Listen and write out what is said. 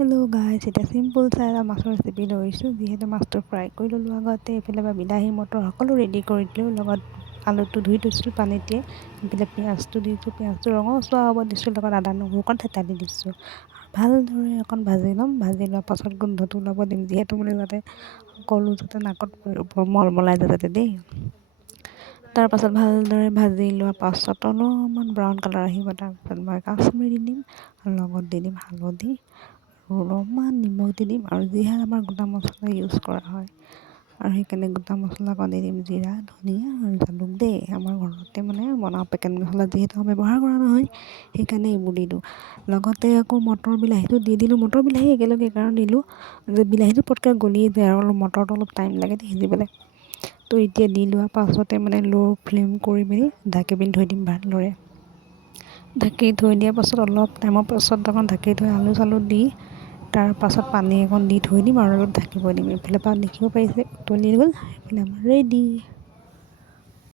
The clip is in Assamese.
হেল্ল' গাইছ, এতিয়া চিম্পুল চাই এটা মাছৰ ৰেচিপি লৈছোঁ। যিহেতু মাছটো ফ্ৰাই কৰি ল'লোঁ আগতে, এইফালে বা বিলাহী মটৰ সকলো ৰেডি কৰি দিলোঁ। লগত আলুটো ধুই থৈছিলোঁ পানীতে, এইফালে পিঁয়াজটো দিছোঁ, পিঁয়াজটো ৰঙচুৱা হ'ব দিছোঁ, লগত আদা নহৰু অকণ থেতালি দিছোঁ। ভালদৰে অকণ ভাজি ল'ম। ভাজি লোৱাৰ পাছত গোন্ধটো ওলাব দিম, যিহেতু মানে যাতে সকলো যাতে নাকত মলমলাই যায় যাতে দেই। তাৰপাছত ভালদৰে ভাজি লোৱাৰ পাছত অলপমান ব্ৰাউন কালাৰ আহিব। তাৰপিছত মই কাশ্মীৰি দিম, লগত দি দিম হালধি আৰু অলপমান নিমখ দি দিম, আৰু যিহে আমাৰ গোটা মছলা ইউজ কৰা হয়, আৰু সেইকাৰণে গোটা মছলা অকণ দি দিম, জিৰা ধনিয়া আৰু জালুক দেই। আমাৰ ঘৰতে মানে বনাওঁ পেকেট মছলা, যিহেতু ব্যৱহাৰ কৰা নহয় সেইকাৰণে এইবোৰ দি দিওঁ। লগতে আকৌ মটৰ বিলাহীটো দি দিলোঁ। মটৰ বিলাহী একেলগে কাৰণ দিলোঁ যে বিলাহীটো পটকৈ গলি যায় আৰু অলপ মটৰটো অলপ টাইম লাগে সিজিবলৈ। তো এতিয়া দি লোৱাৰ পাছতে মানে ল' ফ্লেম কৰি পিনি ঢাকি পিনি থৈ দিম ভালদৰে। ঢাকি থৈ দিয়াৰ পাছত অলপ টাইমৰ পাছত অকণ ঢাকি থৈ আলু চালু দি তাৰ পাছত পানী অকণ দি থৈ দিম আৰু অলপ ঢাকিব দিম। এইফালৰ পৰা দেখিব পাৰিছে উতলি গ'ল, সেইফালে আমাৰ ৰেডি।